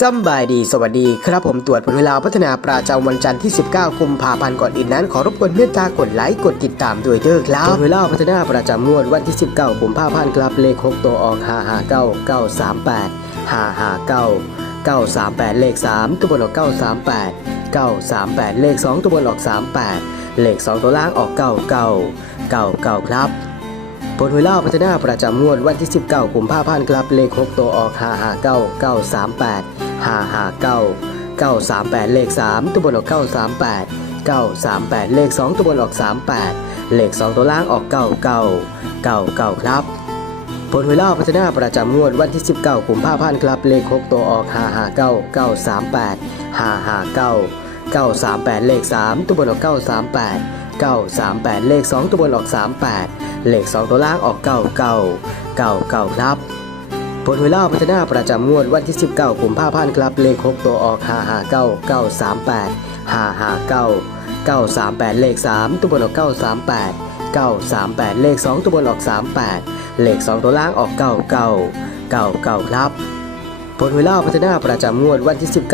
สำบายดี สวัสดี ครับผมตรวจผลเวลาพัฒนาประจำวันจันทร์ที่ 19กุมภาพันธ์ก่อนอื่นนั้น ขอรบกวนเมตตากดไลค์กดติดตามด้วยเด้อครับผลเวลาพัฒนาประจำงวดวันที่ 19กุมภาพันธ์ครับเลข 6 ตัวออก559 938 559 938 เลข 3 ตัวบนออก 938 938 เลข 2 ตัวบนออก 38 เลข 2 ตัวล่างออก 99 99 ครับผลหวยล่าพัฒนาประจำงวดวันที่ 19กุมภาพันธ์ครับเลข 6 ตัวออก559 938 559 938 เลข 3 ตัวบนออก 938 938 เลข 2 ตัวบนออก 38 เลข 2 ตัวล่างออก 99 99 ครับ ผลหวยล่าพัฒนาประจำงวดวันที่ 19กุมภาพันธ์ครับ เลข 6 ตัวออก 559 938 559 938 เลข 3 ตัวบนออก 938 938 เลข 2 ตัวบนออก 38 เลข 2 ตัวล่างออก 99 99 ครับ ผลหวยล่าพัฒนาประจำงวดวันที่ 19กุมภาพันธ์ครับเลข 6 ตัวออก 559 938 559 938 เลข 3 ตัวบนออก 938 938 เลข 2 ตัวบนออก 38 เลข 2 ตัวล่างออก 99 99 ครับ ผลหวยล่าพัฒนาประจำงวดวันที่ 19